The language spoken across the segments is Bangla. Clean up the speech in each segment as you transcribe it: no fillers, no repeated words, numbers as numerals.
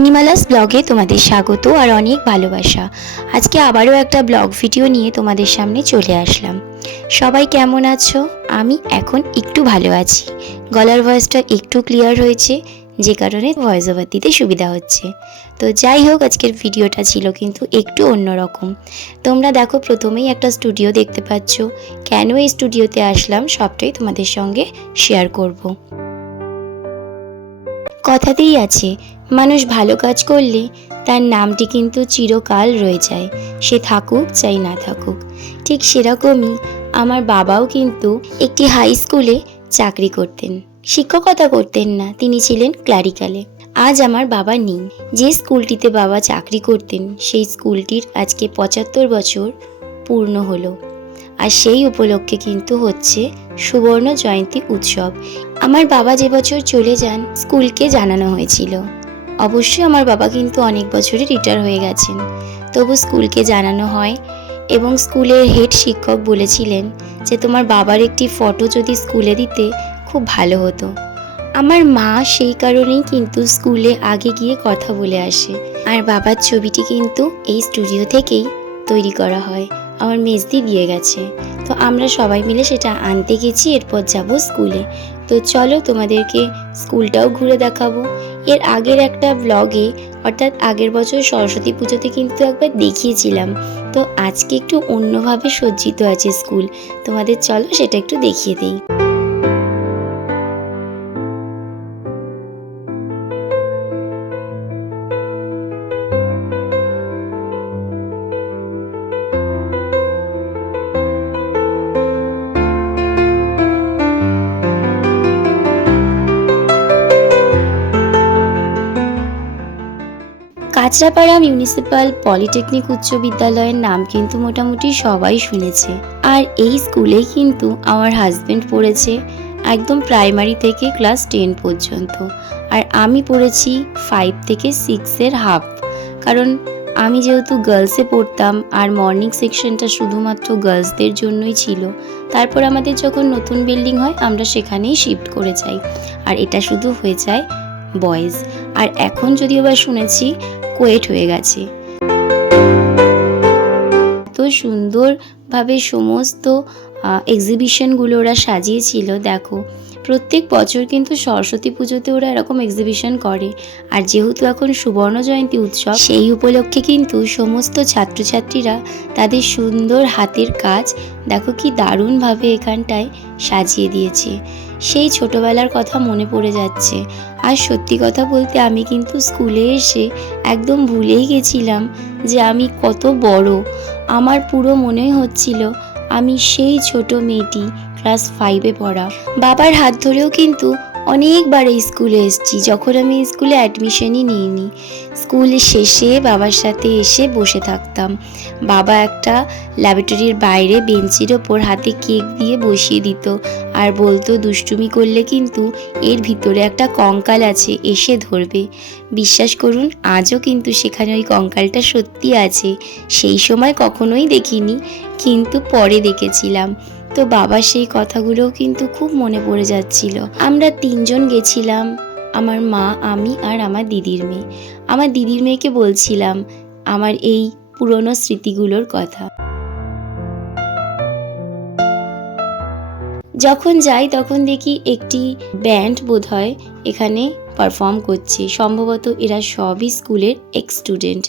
মণিমালাস ব্লগে তোমাদের স্বাগত আর অনেক ভালোবাসা। আজকে আবারও একটা ব্লগ ভিডিও নিয়ে তোমাদের সামনে চলে আসলাম। সবাই কেমন আছো? আমি এখন একটু ভালো আছি। গলার ভয়েসটা একটু ক্লিয়ার হয়েছে, যে কারণে ভয়েস ওভার দিতে সুবিধা হচ্ছে। তো যাই হোক, আজকের ভিডিওটা ছিল কিন্তু একটু অন্যরকম। তোমরা দেখো, প্রথমেই একটা স্টুডিও দেখতে পাচ্ছ। কেন এই স্টুডিওতে আসলাম সবটাই তোমাদের সঙ্গে শেয়ার করব। কথাতেই আছে, মানুষ ভালো কাজ করলে তার নামটি কিন্তু চিরকাল রয়ে যায়, সে থাকুক চাই না থাকুক। ঠিক সেরকমই আমার বাবাও কিন্তু একটি হাই স্কুলে চাকরি করতেন, শিক্ষকতা করতেন না, তিনি ছিলেন ক্লারিক্যালে। আজ আমার বাবা নেই। যে স্কুলটিতে বাবা চাকরি করতেন সেই স্কুলটির আজকে 75 বছর পূর্ণ হলো। আর সেই উপলক্ষে কিন্তু হচ্ছে সুবর্ণ জয়ন্তী উৎসব। আমার বাবা যে বছর চলে যান, স্কুলকে জানানো হয়েছিল। অবশ্যই আমার বাবা কিন্তু অনেক বছরই রিটায়ার হয়ে গেছেন, তবু স্কুলকে জানানো হয় এবং স্কুলের হেড শিক্ষক বলেছিলেন যে তোমার বাবার একটি ফটো যদি স্কুলে দিতে খুব ভালো হতো। আমার মা সেই কারণেই কিন্তু স্কুলে আগে গিয়ে কথা বলে আসে, আর বাবার ছবিটি কিন্তু এই স্টুডিও থেকেই তৈরি করা হয়। আমার মেজদি দিয়ে গেছে, তো আমরা সবাই মিলে সেটা আনতে গেছি, এরপর যাব স্কুলে। তো চলো তোমাদেরকে স্কুলটাও ঘুরে দেখাবো। এর আগের একটা ব্লগে, অর্থাৎ আগের বছর সরস্বতী পুজোতে কিন্তু একবার দেখিয়েছিলাম। তো আজকে একটু অন্যভাবে সজ্জিত আছে স্কুল, তোমাদের চলো সেটা একটু দেখিয়ে দিই। কাঁচরাপাড়া মিউনিসিপ্যাল পলিটেকনিক উচ্চ বিদ্যালয়ের নাম কিন্তু মোটামুটি সবাই শুনেছে। আর এই স্কুলেই কিন্তু আমার হাজবেন্ড পড়েছে একদম প্রাইমারি থেকে ক্লাস 10 পর্যন্ত, আর আমি পড়েছি 5 থেকে 6-এর হাফ। কারণ আমি যেহেতু গার্লসে পড়তাম আর মর্নিং সেকশনটা শুধুমাত্র গার্লসদের জন্যই ছিল, তারপর আমাদের যখন নতুন বিল্ডিং হয় আমরা সেখানেই শিফট করে যাই, আর এটা শুধু হয়ে যায় বয়েজ। আর এখন যদিও বা শুনেছি কোয়েট হয়ে গেছে। এত সুন্দরভাবে সমস্ত এক্সিবিশনগুলো ওরা সাজিয়েছিল, দেখো প্রত্যেক বছর কিন্তু সরস্বতী পুজোতে ওরা এরকম এক্সিবিশন করে। আর যেহেতু এখন সুবর্ণ জয়ন্তী উৎসব, সেই উপলক্ষে কিন্তু সমস্ত ছাত্রছাত্রীরা তাদের সুন্দর হাতের কাজ দেখো কি দারুণভাবে এখানটায় সাজিয়ে দিয়েছে। সেই ছোটবেলার কথা মনে পড়ে যাচ্ছে। আর সত্যি কথা বলতে আমি কিন্তু স্কুলে এসে একদম ভুলেই গেছিলাম যে আমি কত বড়। আমার পুরো মনে হচ্ছিল আমি সেই ছোট মেয়েটি, ক্লাস 5-এ পড়া। বাবার হাত ধরেও কিন্তু অনেকবার এই স্কুলে এসেছি, যখন আমি স্কুলে অ্যাডমিশনই নিইনি। স্কুল শেষে বাবার সাথে এসে বসে থাকতাম। বাবা একটা ল্যাবরেটরির বাইরে বেঞ্চির ওপর হাতে কেক দিয়ে বসিয়ে দিত আর বলতো দুষ্টুমি করলে কিন্তু এর ভিতরে একটা কঙ্কাল আছে, এসে ধরবে। বিশ্বাস করুন, আজও কিন্তু সেখানে ওই কঙ্কালটা সত্যি আছে। সেই সময় কখনোই দেখিনি, কিন্তু পরে দেখেছিলাম। তো বাবার সেই কথাগুলোও কিন্তু খুব মনে পড়ে যাচ্ছিল। আমরা 3 জন গেছিলাম, আমার মা, আমি আর আমার দিদির মেয়ে। আমার দিদির মেয়েকে বলছিলাম আমার এই পুরনো স্মৃতিগুলোর কথা। যখন যাই তখন দেখি একটি ব্যান্ড বোধহয় এখানে পারফর্ম করছে, সম্ভবত এরা সবই স্কুলের এক্স স্টুডেন্ট।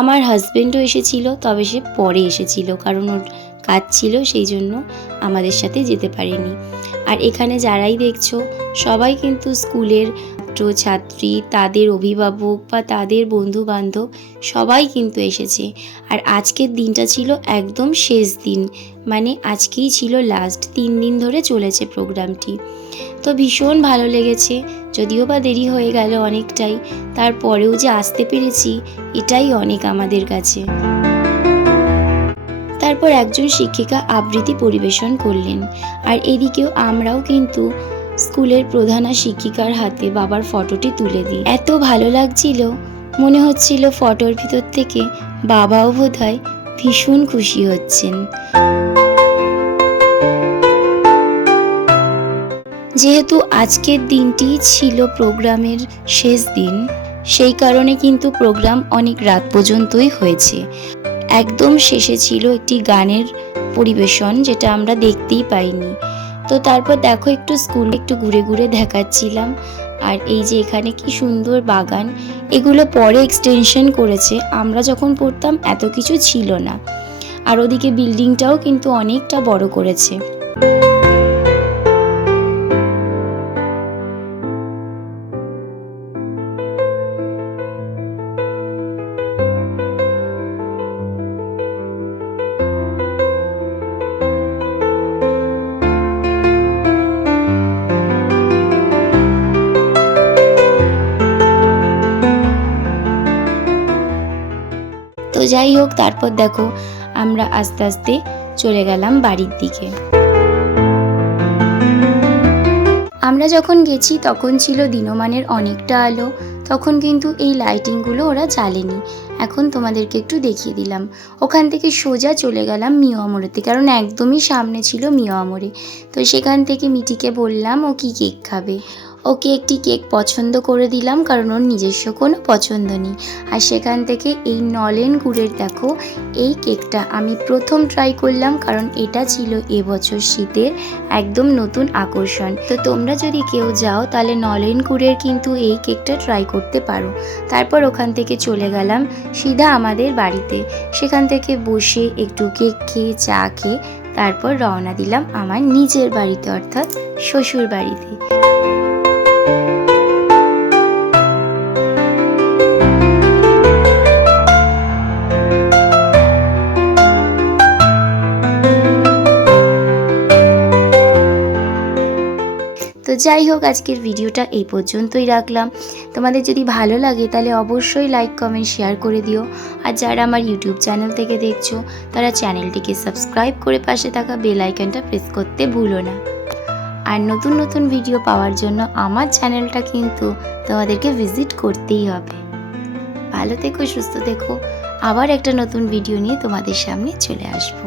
আমার হাজবেন্ডও এসেছিল, তবে সে পরে এসেছিল কারণ ওর কাজ ছিল, সেই জন্য আমাদের সাথে যেতে পারেনি। আর এখানে যারাই দেখছো সবাই কিন্তু স্কুলের ছাত্রী, তাদের অভিভাবক বা তাদের বন্ধু বান্ধব সবাই কিন্তু এসেছে। আর আজকের দিনটা ছিল একদম শেষ দিন, মানে আজকেই ছিল লাস্ট। 3 দিন ধরে চলেছে প্রোগ্রামটি। তো ভীষণ ভালো লেগেছে, যদিও বা দেরি হয়ে গেল অনেকটাই, তারপরেও যে আসতে পেরেছি এটাই অনেক আমাদের কাছে। তারপর একজন শিক্ষিকা আবৃত্তি পরিবেশন করলেন, আর এদিকেও আমরাও কিন্তু স্কুলের প্রধানা শিক্ষিকার হাতে বাবার ফটোটি তুলে দিই। এত ভালো লাগছিল, মনে হচ্ছিল ফটোর ভিতর থেকে বাবাও বোধহয় ভীষণ খুশি হচ্ছেন। যেহেতু আজকের দিনটি ছিল প্রোগ্রামের শেষ দিন, সেই কারণে কিন্তু প্রোগ্রাম অনেক রাত পর্যন্তই হয়েছে। একদম শেষে ছিল একটি গানের পরিবেশন, যেটা আমরা দেখতেই পাইনি। তো তারপর দেখো একটু স্কুল একটু ঘুরে ঘুরে দেখাচ্ছিলাম। আর এই যে এখানে কি সুন্দর বাগান, এগুলো পরে এক্সটেনশন করেছে, আমরা যখন পড়তাম এত কিছু ছিল না। আর ওদিকে বিল্ডিংটাও কিন্তু অনেকটা বড় করেছে। তো যাই হোক, তারপর দেখো আমরা আস্তে আস্তে চলে গেলাম বাড়ির দিকে। আমরা যখন গেছি তখন ছিল দিনমানের অনেকটা আলো, তখন কিন্তু এই লাইটিংগুলো ওরা জ্বালেনি। এখন তোমাদেরকে একটু দেখিয়ে দিলাম। ওখান থেকে সোজা চলে গেলাম মিও আমরেতে, কারণ একদমই সামনে ছিল মিও আমরে। তো সেখান থেকে মিটিকে বললাম ও কি কেক খাবে। ওকে একটি কেক পছন্দ করে দিলাম, কারণ ওর নিজস্ব কোনো পছন্দ নেই। আর সেখান থেকে এই নলেন গুড়ের দেখো এই কেকটা আমি প্রথম ট্রাই করলাম, কারণ এটা ছিল এবছর শীতের একদম নতুন আকর্ষণ। তো তোমরা যদি কেউ যাও তাহলে নলেন গুড়ের কিন্তু এই কেকটা ট্রাই করতে পারো। তারপর ওখান থেকে চলে গেলাম সিধা আমাদের বাড়িতে। সেখান থেকে বসে একটু কেক খেয়ে চা খেয়ে তারপর রওনা দিলাম আমার নিজের বাড়িতে, অর্থাৎ শ্বশুর বাড়িতে। তো যাই হোক, আজকের ভিডিওটা এই পর্যন্তই রাখলাম। তোমাদের যদি ভালো লাগে তাহলে অবশ্যই লাইক কমেন্ট শেয়ার করে দিও। আর যারা আমার ইউটিউব চ্যানেল থেকে দেখছো তারা চ্যানেলটিকে সাবস্ক্রাইব করে পাশে থাকা বেল আইকনটা প্রেস করতে ভুলো না। আর নতুন নতুন ভিডিও পাওয়ার জন্য আমার চ্যানেলটা কিন্তু তোমাদেরকে ভিজিট করতেই হবে। ভালো থেকো, সুস্থ থেকো, আবার একটা নতুন ভিডিও নিয়ে তোমাদের সামনে চলে আসবো।